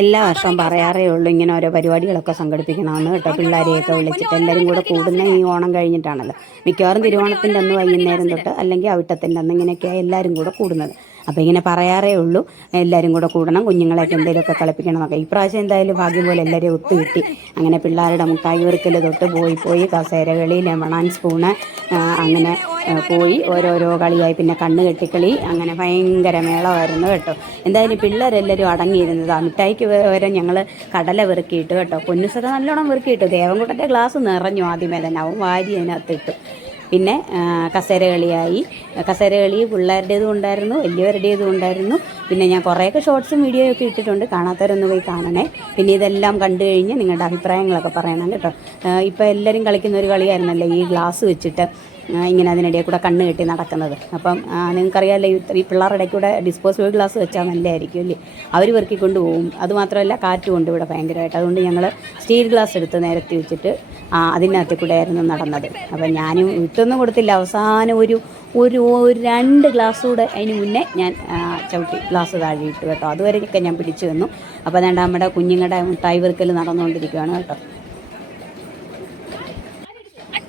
എല്ലാ വർഷവും പറയാറേ ഉള്ളൂ ഇങ്ങനെ ഓരോ പരിപാടികളൊക്കെ സംഘടിപ്പിക്കണമെന്ന് കേട്ടോ. പിള്ളേരെയൊക്കെ വിളിച്ചിട്ട് എല്ലാവരും കൂടെ കൂടുന്ന ഈ ഓണം കഴിഞ്ഞിട്ടാണല്ലോ. മിക്കവാറും തിരുവോണത്തിൻ്റെ അന്ന് വൈകുന്നേരം തൊട്ട് അല്ലെങ്കിൽ അവിട്ടത്തിൻ്റെ അന്ന് ഇങ്ങനെയൊക്കെയാണ് എല്ലാവരും കൂടെ കൂടുന്നത്. അപ്പോൾ ഇങ്ങനെ പറയാറേ ഉള്ളൂ എല്ലാവരും കൂടെ കൂടണം, കുഞ്ഞുങ്ങളെയൊക്കെ എന്തെങ്കിലുമൊക്കെ കളിപ്പിക്കണം എന്നൊക്കെ. ഇപ്രാവശ്യം എന്തായാലും ഭാഗ്യം പോലെ എല്ലാവരെയും ഒത്തുകിട്ടി. അങ്ങനെ പിള്ളേരുടെ മുട്ടായി പെറുക്കൽ തൊട്ട് പോയി കസേരകളി, ലെമൺ സ്പൂണ്, അങ്ങനെ പോയി ഓരോരോ കളിയായി. പിന്നെ കണ്ണ് കെട്ടിക്കളി, അങ്ങനെ ഭയങ്കര മേളമായിരുന്നു കേട്ടോ. എന്തായാലും പിള്ളേരെല്ലാവരും അടങ്ങിയിരുന്നത്. ആ മിഠായിക്ക് വരെ ഞങ്ങൾ കടല വെറുക്കിയിട്ട് കേട്ടോ. പൊന്നുസൊക്കെ നല്ലോണം വെറുക്കിയിട്ടു. ദേവൻകുട്ടൻ്റെ ഗ്ലാസ് നിറഞ്ഞു ആദ്യമേ തന്നെ, അവൻ വാരി അതിനകത്തിട്ടു. പിന്നെ കസേരകളിയായി. കസേരകളി പിള്ളേരുടേതും ഉണ്ടായിരുന്നു, വലിയവരുടേതും ഉണ്ടായിരുന്നു. പിന്നെ ഞാൻ കുറേയൊക്കെ ഷോർട്സും വീഡിയോയൊക്കെ ഇട്ടിട്ടുണ്ട്, കാണാത്തവരൊന്ന് പോയി കാണണേ. പിന്നെ ഇതെല്ലാം കണ്ടു കഴിഞ്ഞ് നിങ്ങളുടെ അഭിപ്രായങ്ങളൊക്കെ പറയണം കേട്ടോ. ഇപ്പോൾ എല്ലാവരും കളിക്കുന്ന ഒരു കളിയായിരുന്നല്ലോ ഈ ഗ്ലാസ് വെച്ചിട്ട് ഇങ്ങനെ അതിനിടയിൽ കൂടെ കണ്ണ് കെട്ടി നടക്കുന്നത്. അപ്പം നിങ്ങൾക്കറിയാമല്ലോ ഈ പിള്ളേരുടെ ഇടയ്ക്ക് കൂടെ ഡിസ്പോസിബിൾ ഗ്ലാസ് വെച്ചാൽ നല്ലതായിരിക്കും അല്ലേ, അവർ പെറുക്കിക്കൊണ്ട് പോകും. അതുമാത്രമല്ല കാറ്റും ഉണ്ട് ഇവിടെ ഭയങ്കരമായിട്ട്. അതുകൊണ്ട് ഞങ്ങൾ സ്റ്റീൽ ഗ്ലാസ് എടുത്ത് നിരത്തി വെച്ചിട്ട് അതിനകത്ത് കൂടെ ആയിരുന്നു നടന്നത്. അപ്പം ഞാനും വിട്ടൊന്നും കൊടുത്തില്ല. അവസാനം ഒരു 2 ഗ്ലാസ് കൂടെ അതിന് മുന്നേ ഞാൻ ചവിട്ടി ഗ്ലാസ് താഴെ ഇട്ടു കേട്ടോ. അതുവരെയൊക്കെ ഞാൻ പിടിച്ചു വന്നു. അപ്പോൾ അതുകൊണ്ട് നമ്മുടെ കുഞ്ഞുങ്ങളുടെ മുട്ടായി പെറുക്കൽ നടന്നുകൊണ്ടിരിക്കുകയാണ് കേട്ടോ.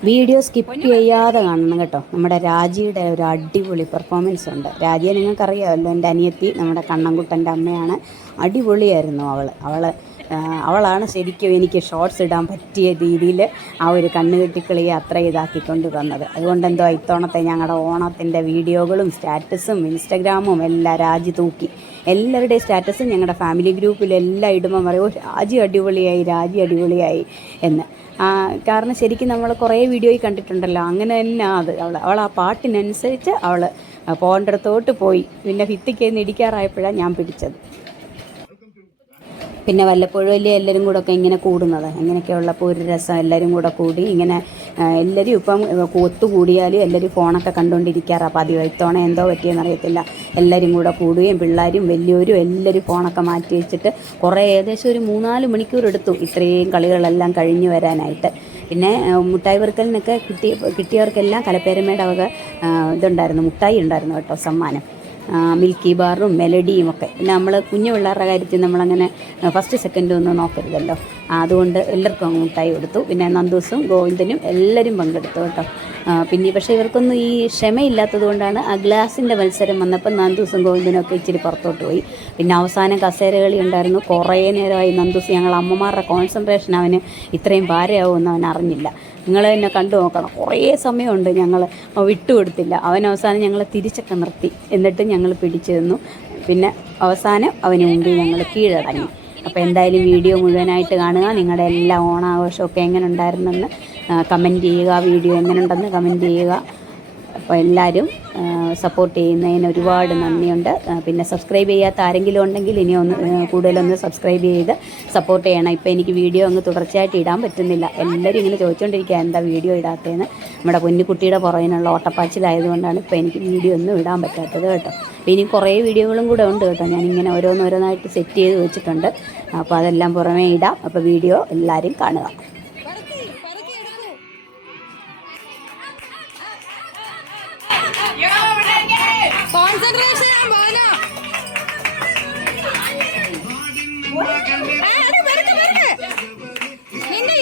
വീഡിയോ സ്കിപ്പ് ചെയ്യാതെ കാണണം കേട്ടോ. നമ്മുടെ രാജിയുടെ ഒരു അടിപൊളി പെർഫോമൻസ് ഉണ്ട്. രാജിയെ നിങ്ങൾക്കറിയാമല്ലോ, എൻ്റെ അനിയത്തി, നമ്മുടെ കണ്ണൻകുട്ടൻ്റെ അമ്മയാണ്. അടിപൊളിയായിരുന്നു അവളാണ് ശരിക്കും എനിക്ക് ഷോർട്സ് ഇടാൻ പറ്റിയ രീതിയിൽ ആ ഒരു കണ്ണുകെട്ടിക്കളിയെ അത്ര ഇതാക്കിക്കൊണ്ട് വന്നത്. അതുകൊണ്ടെന്തോ ഇത്തവണത്തെ ഞങ്ങളുടെ ഓണത്തിൻ്റെ വീഡിയോകളും സ്റ്റാറ്റസും ഇൻസ്റ്റഗ്രാമും എല്ലാം രാജി തൂക്കി. എല്ലാവരുടെയും സ്റ്റാറ്റസും ഞങ്ങളുടെ ഫാമിലി ഗ്രൂപ്പിലെല്ലാം ഇടുമ്പോൾ പറയും രാജി അടിപൊളിയായി എന്ന്. കാരണം ശരിക്കും നമ്മൾ കുറേ വീഡിയോയിൽ കണ്ടിട്ടുണ്ടല്ലോ, അങ്ങനെ തന്നെ അവൾ ആ പാട്ടിനനുസരിച്ച് അവൾ പോകേണ്ടിടത്തോട്ട് പോയി. പിന്നെ ഭിത്തിക്ക് ഇടിക്കാറായപ്പോഴാണ് ഞാൻ പിടിച്ചത്. പിന്നെ വല്ലപ്പോഴും അല്ലേ എല്ലാവരും കൂടെ ഒക്കെ ഇങ്ങനെ കൂടുന്നത്. അങ്ങനെയൊക്കെ ഉള്ളപ്പോൾ ഒരു രസം, എല്ലാവരും കൂടെ കൂടി ഇങ്ങനെ എല്ലാവരും ഇപ്പം ഒത്തുകൂടിയാലും എല്ലാവരും ഫോണൊക്കെ കണ്ടുകൊണ്ടിരിക്കാറാണ് പതിവ്. ഇത്തവണ എന്തോ പറ്റിയെന്നറിയത്തില്ല, എല്ലാവരും കൂടെ കൂടുകയും പിള്ളേരും വലിയവരും എല്ലാവരും ഫോണൊക്കെ മാറ്റി വെച്ചിട്ട് ഏകദേശം ഒരു 3-4 മണിക്കൂർ എടുത്തു ഇത്രയും കളികളെല്ലാം കഴിഞ്ഞ് വരാനായിട്ട്. പിന്നെ മുട്ടായി പെറുക്കലിനൊക്കെ കിട്ടിയവർക്കെല്ലാം കലപ്പേരമ്മയുടെ വക ഇതുണ്ടായിരുന്നു, മുട്ടായി ഉണ്ടായിരുന്നു കേട്ടോ, സമ്മാനം. മിൽക്കി ബാറും മെലഡിയും ഒക്കെ. പിന്നെ നമ്മൾ കുഞ്ഞു പിള്ളേരുടെ കാര്യത്തിൽ നമ്മളങ്ങനെ ഫസ്റ്റ് സെക്കൻഡും ഒന്നും നോക്കരുതല്ലോ. അതുകൊണ്ട് എല്ലാവർക്കും അങ്ങ് മുട്ടായി കൊടുത്തു. പിന്നെ നന്ദൂസും ഗോവിന്ദനും എല്ലാവരും പങ്കെടുത്തു കേട്ടോ. പിന്നെ പക്ഷേ ഇവർക്കൊന്നും ഈ ക്ഷമയില്ലാത്തത് കൊണ്ടാണ് ആ ഗ്ലാസിൻ്റെ മത്സരം വന്നപ്പോൾ നന്ദൂസും ഗോവിന്ദനും ഒക്കെ ഇച്ചിരി പുറത്തോട്ട് പോയി. പിന്നെ അവസാനം കസേരകളി ഉണ്ടായിരുന്നു. കുറേ നേരമായി നന്ദൂസ്, ഞങ്ങൾ അമ്മമാരുടെ കോൺസെൻട്രേഷൻ അവന് ഇത്രയും ഭാരമാവുമെന്ന് അവൻ അറിഞ്ഞില്ല. നിങ്ങൾ തന്നെ കണ്ടു നോക്കണം, കുറേ സമയമുണ്ട് ഞങ്ങൾ വിട്ടുകൊടുത്തില്ല. അവസാനം ഞങ്ങൾ തിരിച്ചൊക്കെ നിർത്തി, എന്നിട്ട് ഞങ്ങൾ പിടിച്ചു തന്നു. പിന്നെ അവസാനം അവന് മുമ്പിൽ ഞങ്ങൾ കീഴടങ്ങി. അപ്പോൾ എന്തായാലും വീഡിയോ മുഴുവനായിട്ട് കാണുക. നിങ്ങളുടെ എല്ലാ ഓണാഘോഷമൊക്കെ എങ്ങനെ ഉണ്ടായിരുന്നെന്ന് കമൻറ്റ് ചെയ്യുക, വീഡിയോ എങ്ങനെ ഉണ്ടെന്ന് കമൻറ്റ് ചെയ്യുക. അപ്പോൾ എല്ലാവരും സപ്പോർട്ട് ചെയ്യുന്നതിന് ഒരുപാട് നന്ദിയുണ്ട്. പിന്നെ സബ്സ്ക്രൈബ് ചെയ്യാത്ത ആരെങ്കിലും ഉണ്ടെങ്കിൽ ഇനി കൂടുതലൊന്ന് സബ്സ്ക്രൈബ് ചെയ്ത് സപ്പോർട്ട് ചെയ്യണം. ഇപ്പോൾ എനിക്ക് വീഡിയോ അങ്ങ് തുടർച്ചയായിട്ട് ഇടാൻ പറ്റുന്നില്ല. എല്ലാവരും ഇങ്ങനെ ചോദിച്ചുകൊണ്ടിരിക്കുക എന്താ വീഡിയോ ഇടാത്തതെന്ന്. നമ്മുടെ കുഞ്ഞിക്കുട്ടിയുടെ പുറകിനുള്ള ഓട്ടപ്പാച്ചിലായതുകൊണ്ടാണ് ഇപ്പോൾ എനിക്ക് വീഡിയോ ഒന്നും ഇടാൻ പറ്റാത്തത് കേട്ടോ. ഇനി കുറേ വീഡിയോകളും കൂടെ ഉണ്ട് കേട്ടോ, ഞാനിങ്ങനെ ഓരോന്നായിട്ട് സെറ്റ് ചെയ്ത് വെച്ചിട്ടുണ്ട്. അപ്പോൾ അതെല്ലാം പുറമേ ഇടാം. അപ്പോൾ വീഡിയോ എല്ലാവരും കാണുക. കോൺസെൻട്രേഷൻ നിന്നെ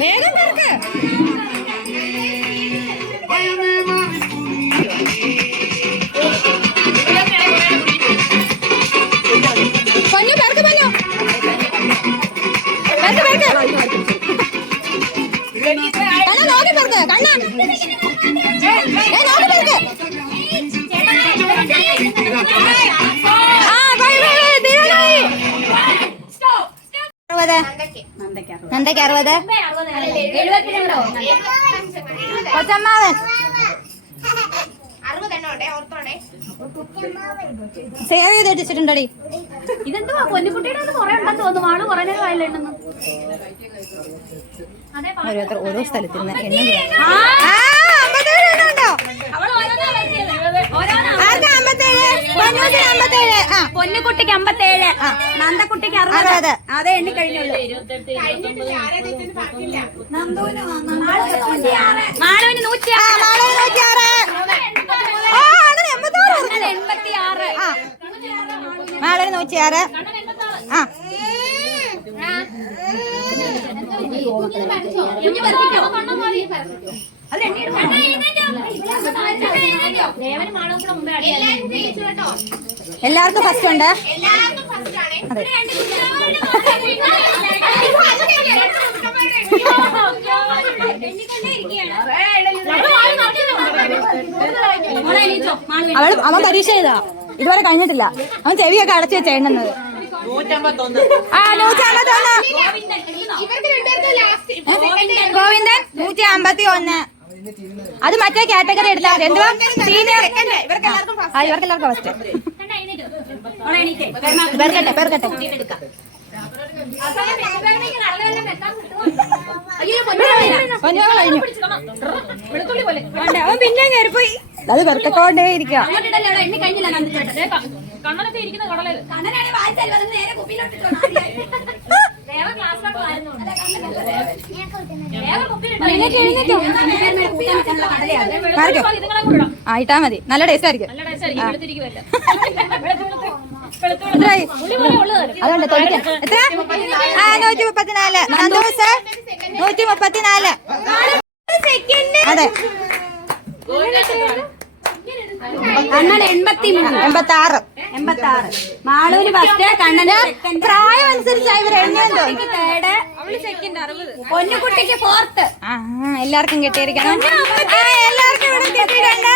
വേഗം പേർക്ക് പൊന്നു പേർക്ക് പൊന്നു പേർക്ക് കണ്ണ നോക്കി പേർക്ക് കണ്ണ നോക്കി പേർക്ക് നന്ദയ്ക്ക് 60 കൊച്ചമ്മാവൻ സേവ് ചെയ്ത് വെച്ചിട്ടുണ്ടോടി. ഇതെന്തുവാ പൊന്നുകുട്ടിയുടെ ഒന്ന് കുറെ ഉണ്ടെന്ന് തോന്നുന്നു. ആള് കുറേ നേരം ആയില്ലെന്നു. ഓരോരുത്തർ ഓരോ സ്ഥലത്തിരുന്ന് പൊന്നുകുട്ടിക്ക് 57, നന്ദക്കുട്ടിക്ക് 60. അതേ എണ്ണി കഴിഞ്ഞുള്ളൂ. മാളുവിന് 106. 106. ആ എല്ലാവർക്കും ഫസ്റ്റ് ഉണ്ട്. അതെ അവൻ പരീക്ഷ ചെയ്താ ഇതുവരെ കഴിഞ്ഞിട്ടില്ല. അവൻ ചെവിയൊക്കെ അടച്ചു വെച്ച എണ്ണുന്നത്. 151. ഗോവിന്ദൻ 151. അത് മറ്റേ കാറ്റഗറി എടുത്താൽ മതി. എന്തുവാ സീനിയർ ഇവർക്കെല്ലാവർക്കും ഫസ്റ്റ്. പേർക്കട്ടെ അവൻ പിന്നെ കയറിപ്പോയി. അത് വെറുക്കോണ്ടേ ഇരിക്കുക. ആയിട്ടാ മതി. നല്ല ടേസ്റ്റ് ആയിരിക്കും. അതുകൊണ്ട് എത്ര 134. 134. അതെ കണ്ണൻ 86. മാളൂര് ഫസ്റ്റ്, കണ്ണന് പ്രായം അനുസരിച്ചായി ഇവർ എണ്ണുണ്ടോ? പൊന്നുകുട്ടിക്ക് 4th. എല്ലാവർക്കും കിട്ടിയിരിക്കണം. എല്ലാവർക്കും ഇവിടെ കിട്ടിയിട്ടുണ്ട്.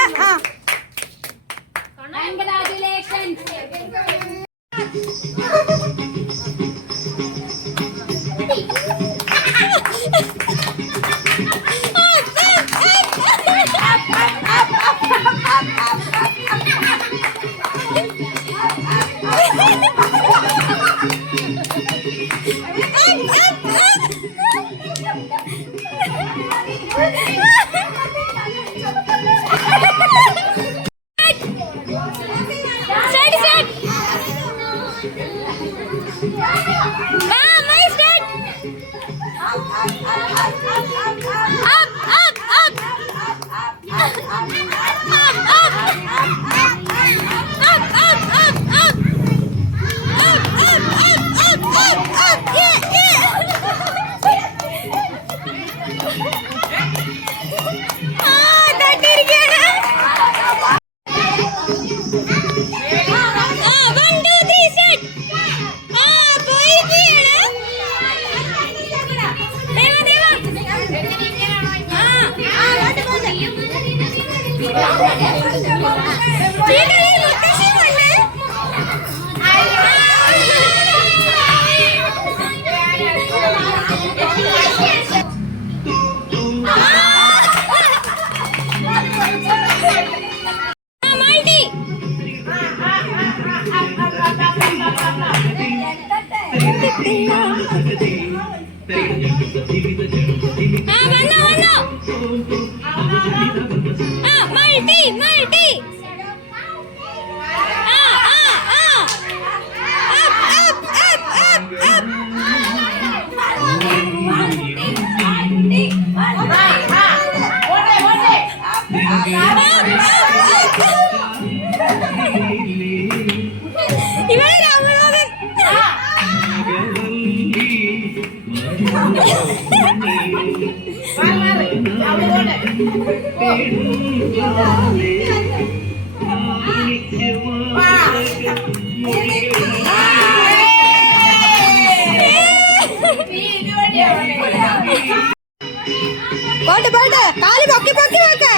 പോട്ടെ പോട്ടെ, കാല് പൊക്കി പൊക്കി വെക്ക്,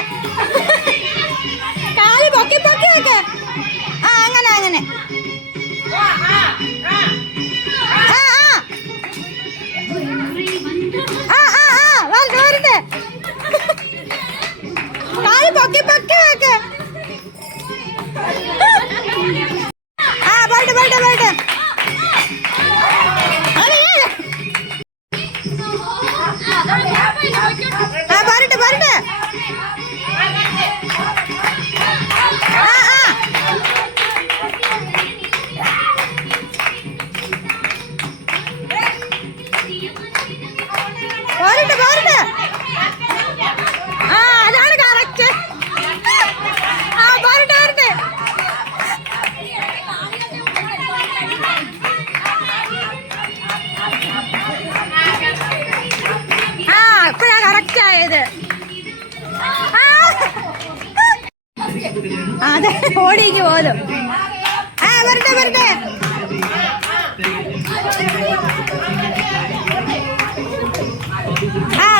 കാല് പൊക്കി പൊക്കി വെക്ക്. ആ അങ്ങനെ അങ്ങനെ. വരട്ടെ, കാല് പൊക്കി പൊക്കി വെക്ക്. ആ പോട്ടെ പോട്ടെ പോട്ടെ. ആ പോരട്ടെ പോരട്ടെ. അതെ ഓടിക്ക് പോലും. വരട്ടെ വരട്ടെ.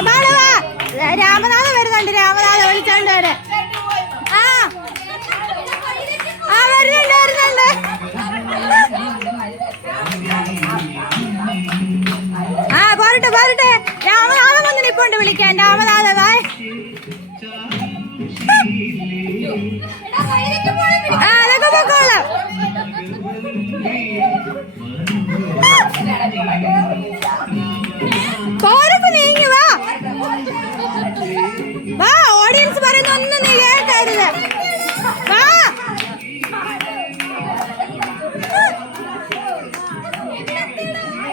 ബാളുവാ രാമനാഥ് വരുന്നുണ്ട്. രാമനാഥ് വിളിച്ചോണ്ട് വരെ. വരുന്നുണ്ട് വരുന്നുണ്ട്. പോരട്ടെ പോരട്ടെ. രാമനാഥൻ വന്ന് നിപ്പുണ്ട് വിളിക്കാൻ. രാമനാഥ അതൊക്കെ പൊക്കോളാം. പോരപ്പ് നീങ്ങി വാ. ഓഡിയൻസ് പറയുന്ന ഒന്നും നീ കേൾക്കരുത്. വാ.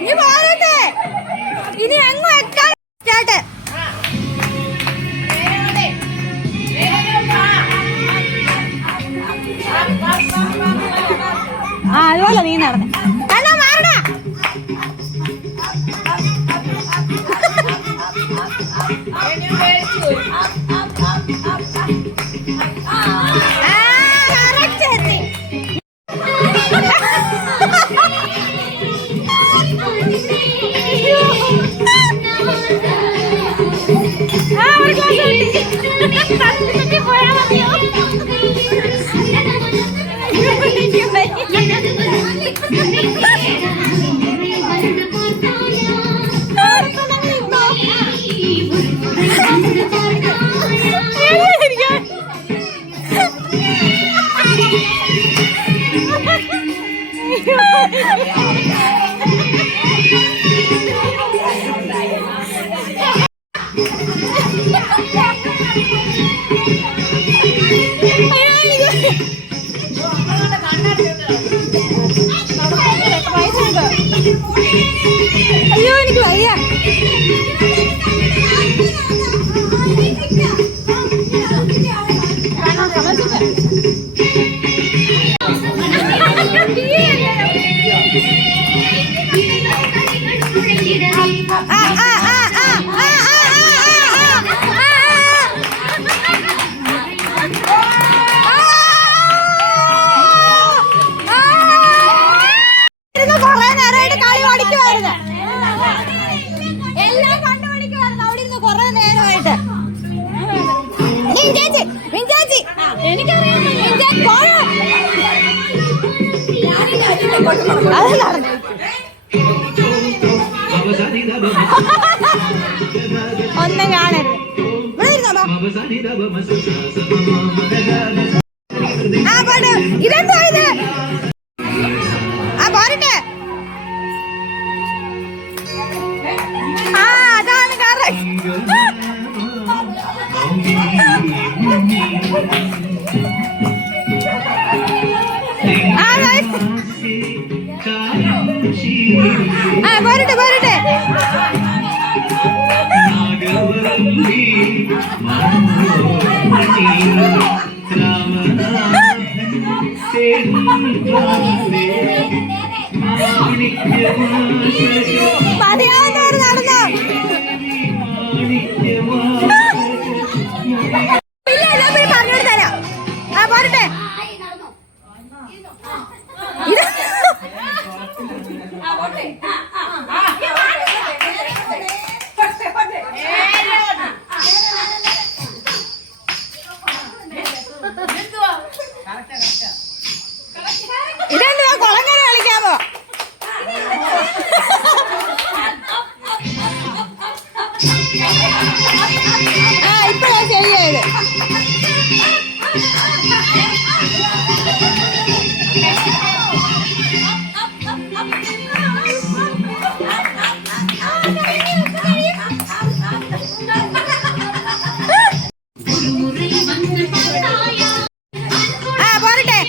നീ പോരട്ടെ. ഇനി എങ്ങും എത്താൻ സ്റ്റാർട്ട്. അതുപോലെ നീ നടന്നേ. എന്നാ മാറണ. അയ്യോ എനിക്ക് വയ്യ. എല്ലാം കണ്ടുപിടിക്കുവായിരുന്നു അവിടെ ഇരുന്ന് കൊറേ നേരമായിട്ട്. ഒന്നും കാണരുത്. ഇതെന്തോ ഇത്. പോരട്ടെ. അതാണ് കറക്റ്റ്. പോരട്ടെ പോരട്ടെ. മതിയാവുന്നവർ നടന്നോ. പറഞ്ഞോട് തരാം. പോരട്ടെ. ഇതെന്താ കുളങ്ങര കളിക്കാമോ? ഇപ്പഴാ ശരിയായത്. പോരട്ടെ.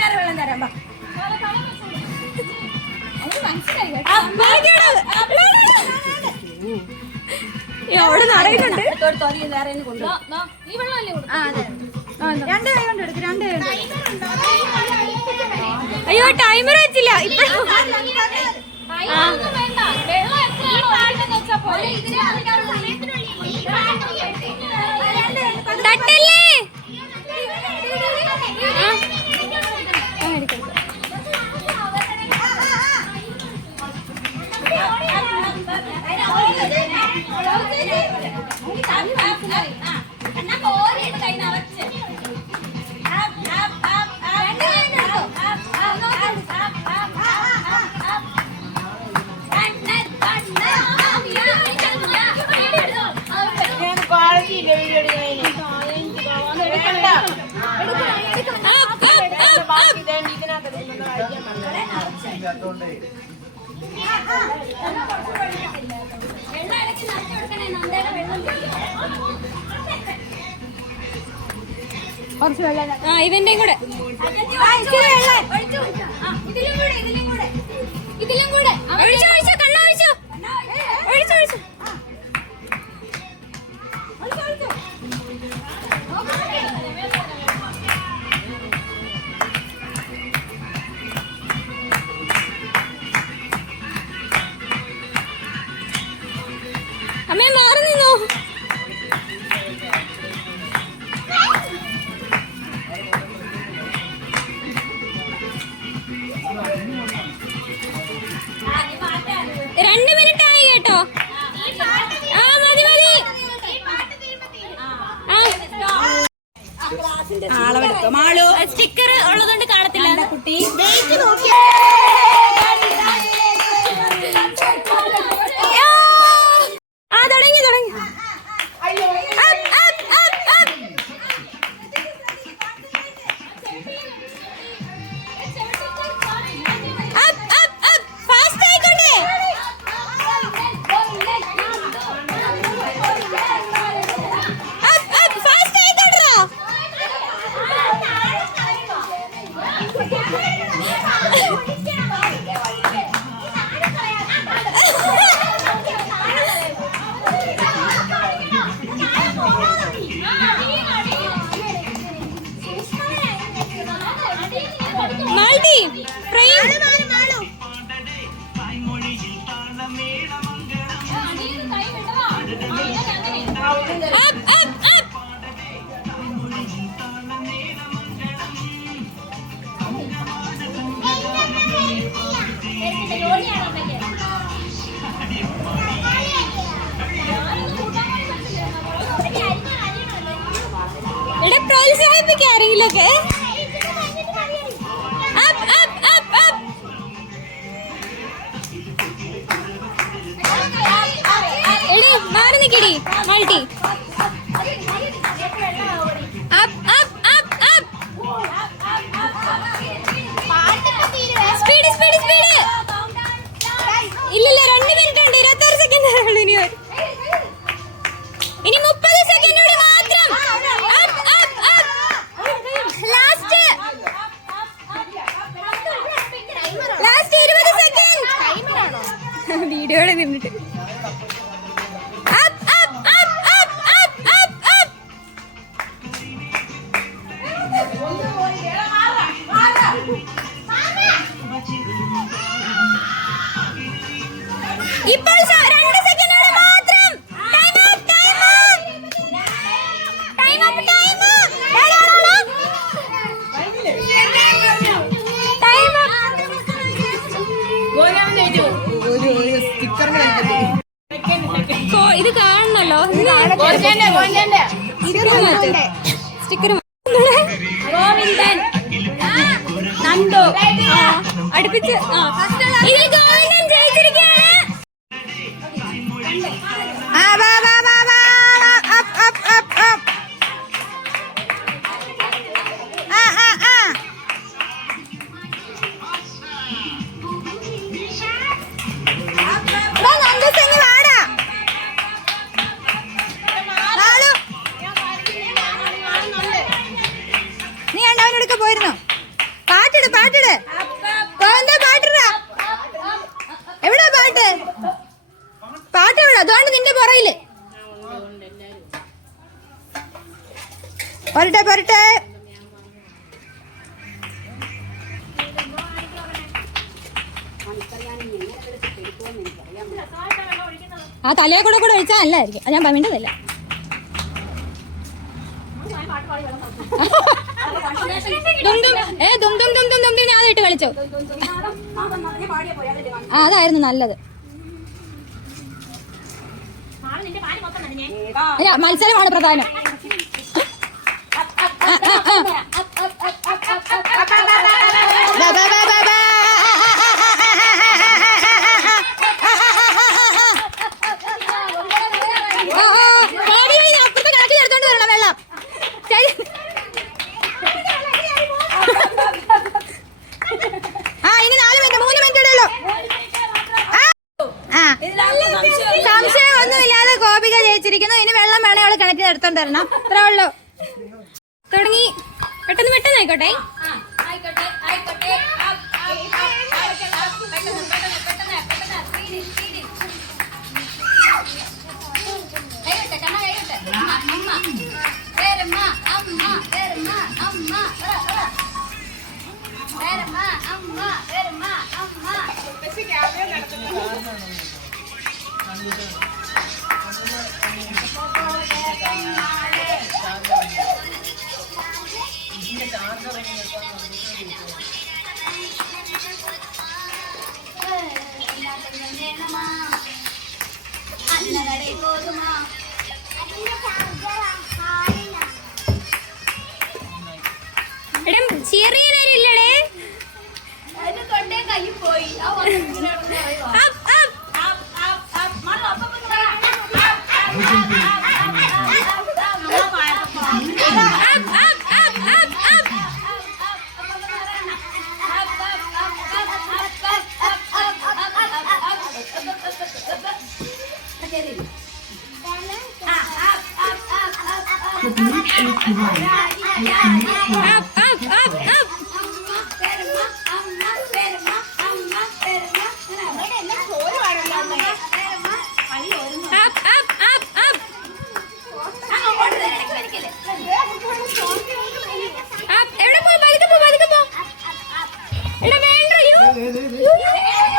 വേറെ വെള്ളം തരാം. എവിടെ നിറയുന്നുണ്ട്. രണ്ട് കൈ കൊണ്ട് എടുക്കും. രണ്ട് കൈ കൊണ്ട്. അയ്യോ ടൈമർ വെച്ചില്ല. തട്ടല്ലേ. കുറച്ച് വെള്ളം. ഇവന്റെയും കൂടെ ഇതിലും കൂടെ ഒഴിച്ചോ ഒഴിച്ചോ കണ്ണ ഒഴിച്ചോ ഒഴിച്ചോ ഒഴിച്ചോ. അമ്മേ മാറി നിന്നോ. സ്റ്റിക്കർ ഉള്ളതുകൊണ്ട് കാണത്തില്ല കുട്ടി. തുടങ്ങി തുടങ്ങി. ഇവിടെ പ്രോത്സാഹിപ്പിക്കുക ആരെങ്കിലൊക്കെ. എടി മാറി നിക്കടി മൾട്ടി. Speed speed speed. ഇല്ലില്ല 2 മിനിറ്റ് ഉണ്ട്. 26 സെക്കൻഡ് ഉള്ളൂ ഇനി. ഇനി 30 സെക്കൻഡ് കൂടി മാത്രം. Last 20 second. വീഡിയോയുടെ നിന്നിട്ട് ഇപ്പോൾ 2 സെക്കൻഡ് മാത്രം. ഇത് കാണണല്ലോ. സ്റ്റിക്കർ ഗോവിന്ദൻ നന്ദു അടുപ്പിച്ച്. ഇതിൽ ഗോവിന്ദൻ ജയിച്ചിരിക്കുകയാണ്. നീ അങ്ങോട്ടൊക്കെ പോയിരുന്നോ? പാട്ടിട് പാട്ടിട് എന്താ പാട്ടിടാ? എവിടാ പാട്ട്? പാട്ട് എവിടാ? അതുകൊണ്ട് നിന്റെ പുറയില് പോരട്ടെ പോരട്ടെ. ആ തലയെ കൂടെ കൂടെ ഒഴിച്ചാൽ നല്ലതായിരിക്കും. അത് ഞാൻ മിണ്ടതില്ല. ഞാൻ ഇട്ട് കളിച്ചോ? ആ അതായിരുന്നു നല്ലത്. മത്സരമാണ് പ്രധാനം. അപ്പുറത്തെ കണക്കിൽ എടുത്തോണ്ട് വരണം വെള്ളം. ഇനി 4 മിനിറ്റ് 3 മിനിറ്റ് ഇടല്ലോ. സംശയം ഒന്നുമില്ലാതെ ഗോപിക ജയിച്ചിരിക്കുന്നു. ഇനി വെള്ളം വേണേ അവള് കിണറ്റിൽ എടുത്തോണ്ട് വരണം. അത്രേ ഉള്ളൂ. തുടങ്ങി. പെട്ടെന്ന് പെട്ടെന്ന് ആയിക്കോട്ടെ. ചെറിയ നേരില്ലടേ. വെള്ളം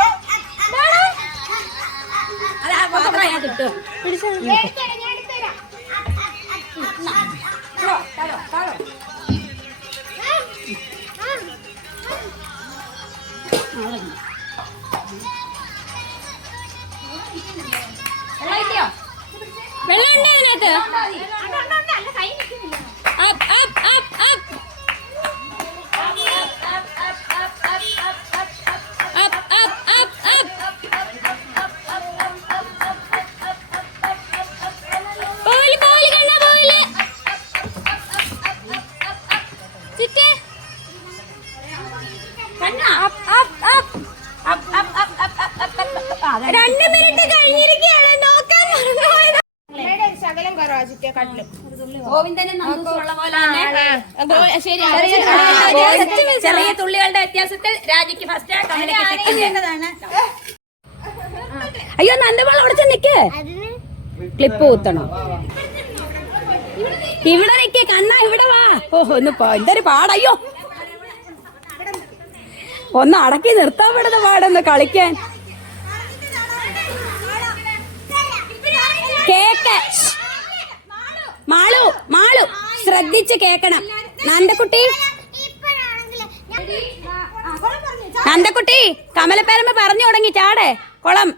അതിനകത്ത്. ചെറിയ തുള്ളികളുടെ വ്യത്യാസത്തിൽ രാജിക്ക് ഫസ്റ്റ്. അയ്യോ നന്ദമോൾ അവിടെ ചെന്നിക്ക്. ക്ലിപ്പ് കുത്തണോ? ഇവിടെ നിൽക്കേ കണ്ണ. ഇവിടെ വാ. ഓഹോ ഒന്ന് എന്തൊരു പാടയ്യോ. ഒന്ന് അടക്കി നിർത്താൻ വിടുന്ന പാടൊന്ന് കളിക്കാൻ. കേക്ക്. മാളു മാളു ശ്രദ്ധിച്ച് കേക്കണം. നന്ദക്കുട്ടി നന്ദക്കുട്ടി കമലപ്പേരമ്മ പറഞ്ഞു തുടങ്ങി. ചാടേ കുളം.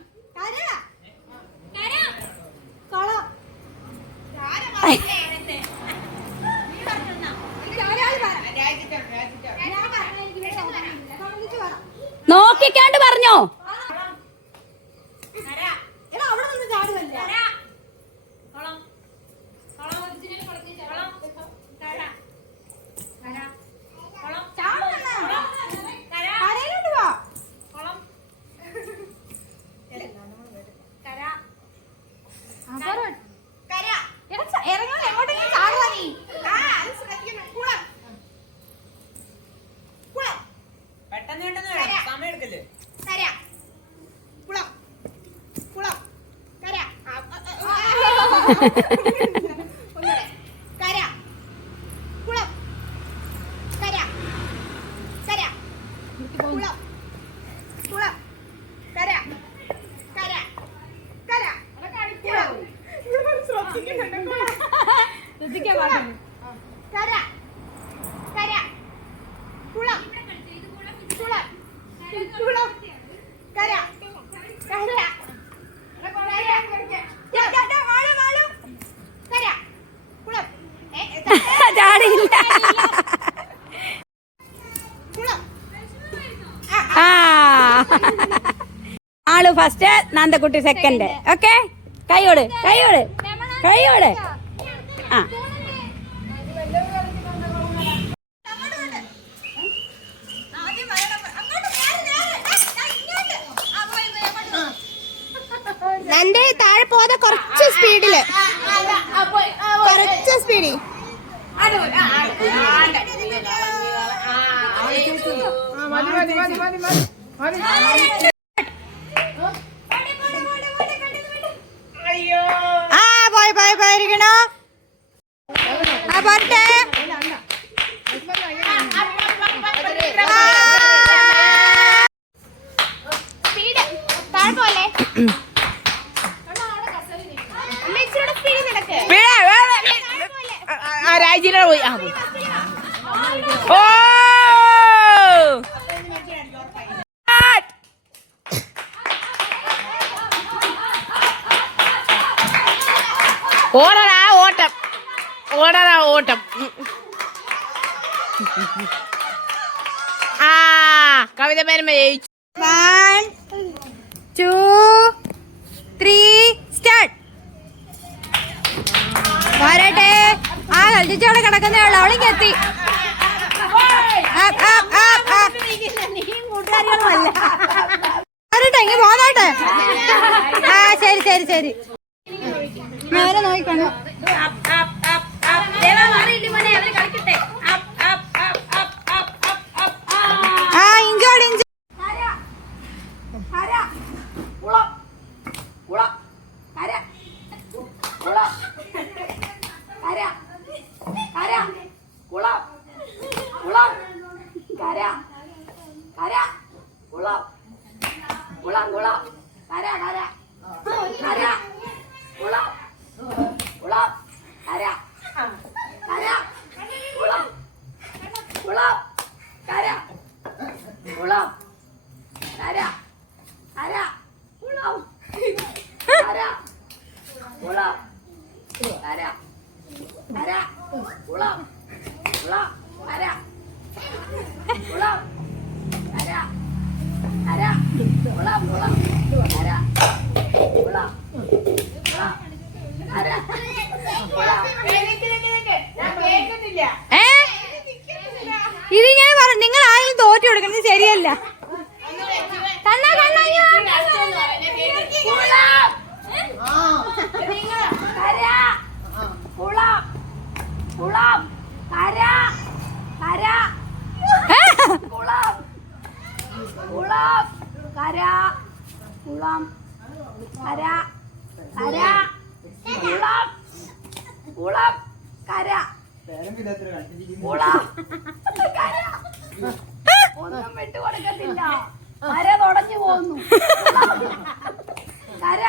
നോക്കിക്കാണ്ട് പറഞ്ഞോ. കര കുളം കര കര കുളം കുളം കര കര കര കുളം കര കര കുളം കുളം കുളം കര കര ചാടിയില്ല. ആള് ഫസ്റ്റ്, നന്ദക്കുട്ടി സെക്കൻഡ്. ഓക്കെ, കൈയോട് കൈയോട് കൈയോട്. ആ നന്റെ താഴെ പോകാതെ കുറച്ച് സ്പീഡില്, കുറച്ച് സ്പീഡിൽ. ആ പോയി പോയി പോയിരിക്കണോ? ആ പോട്ടെ. രാജിയിലാണ് പോയി. ഓ ഓടടാ ഓട്ടം, ഓടടാ ഓട്ടം. ആ കവിത പേരമ്മ ജയിച്ചു. 1 2 3 സ്റ്റാർട്ട്. വരട്ടെ. ആ കളിച്ചോടെ കിടക്കുന്നേ ഉള്ളു. അവളിക്ക് എത്തി. വരട്ടെ, ഇങ്ങ് പോന്നോട്ടെ. ആ ശരി ശരി ശരി. നേരെ നോക്കിക്കോണു. ആ ഇഞ്ചോട് ഇഞ്ചോ. ഇതിങ്ങനെ പറ. നിങ്ങൾ ആരെങ്കിലും തോറ്റു കൊടുക്കുന്നത് ശരിയല്ല. ഒന്നും വിട്ടുകൊടുക്കത്തില്ല. കര തുടഞ്ഞു പോകുന്നു. കര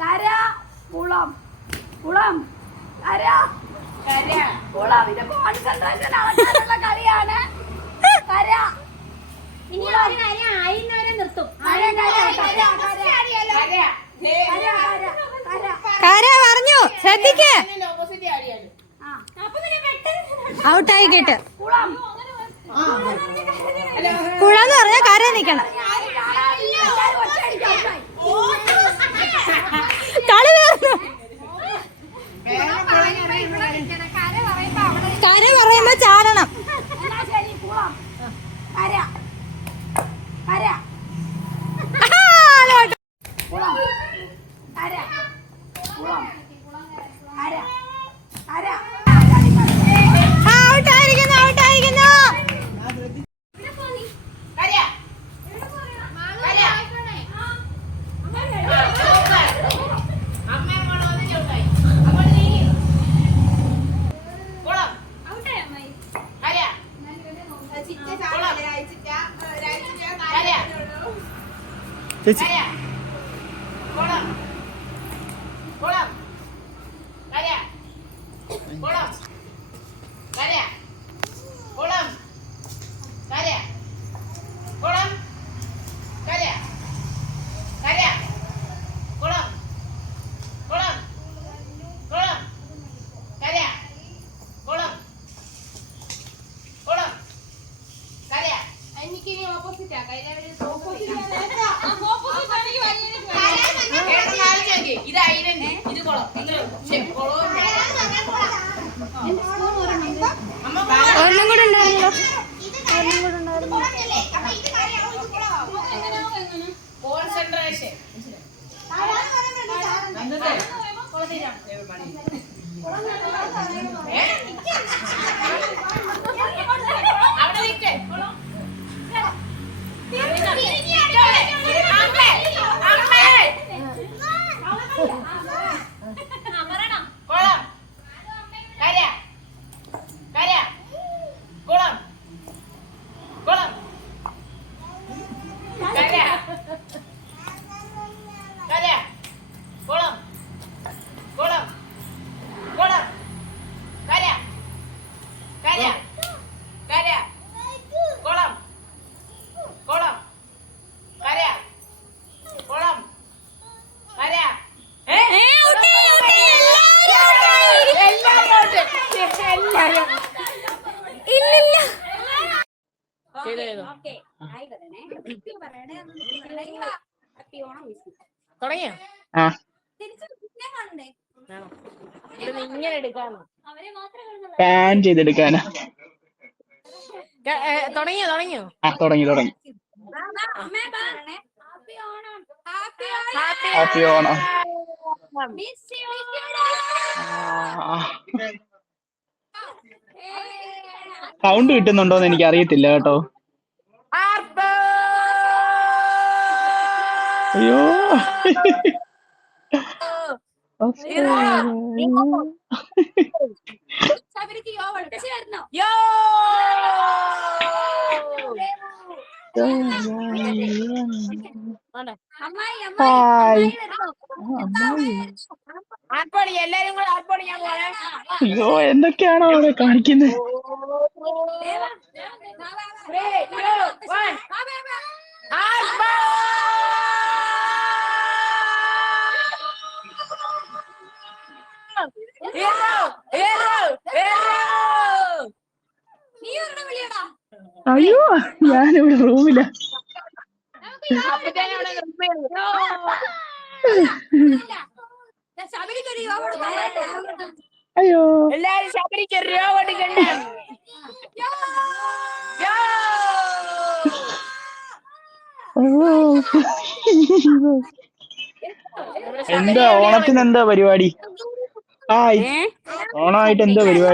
കര കുളം കുളം കര കര കുളം. ഇത് കോൺസെൻട്രേഷൻ അളക്കാനുള്ള കളിയാണ്. കര ഇനി ഒരു കാര്യം ആയിന്നവരെ നിർത്തും. കര പറഞ്ഞു. ശ്രദ്ധിക്ക്. ഔട്ടായി കേട്ട്. കുളന്ന് പറഞ്ഞാൽ കര നിക്കണം. കളി വേർന്നു. കര പറയുമ്പോ ചാടണം. ഔട്ടായിരിക്കുന്നു. ചേച്ചി കുളം കുളം കര കുളം കര കുളം കര കുളം കര കര കുളം കുളം കുളം കര കുളം കുളം കര എനിക്കിനി ഓപ്പോസിറ്റാ ഇത് ഐലൻഡ് ഇത് കുളം ഒരെണ്ണം കൂടെ ഉണ്ടായിരുന്നല്ലോ. കോൺസെൻട്രേഷൻ അവിടെ നിൽക്കേ കുളം കര കര കുളം കുളം കര കര കുളം കുളം കുളം കര കര കര കുളം കുളം കര കുളം കര ഇല്ലില്ല. തുടങ്ങിയോ ആ ഇത് ഇങ്ങനെ എടുക്കാമോ പാൻ ചെയ്തെടുക്കാനാ. തുടങ്ങിയോ തുടങ്ങിയോ ആ തുടങ്ങി തുടങ്ങി. ഹാപ്പി ഓണം. സൗണ്ട് കിട്ടുന്നുണ്ടോന്ന് എനിക്ക് അറിയത്തില്ല കേട്ടോ. അയ്യോ യോ ഹായ്. ആർപ്പണി എല്ലാരും കൂടെ ആർപ്പണിയാൻ പോണേ അയ്യോ എന്തൊക്കെയാണോ അവിടെ കാണിക്കുന്നത്? അയ്യോ ഞാനിവിടെ റൂമില. അയ്യോ എല്ലാരും ശബരിക്ക് രൂപ കൊടുക്കണ്ടേ എന്താ ഓണത്തിന് എന്താ പരിപാടി? ഹായ്, ഓണമായിട്ട് എന്താ പരിപാടി?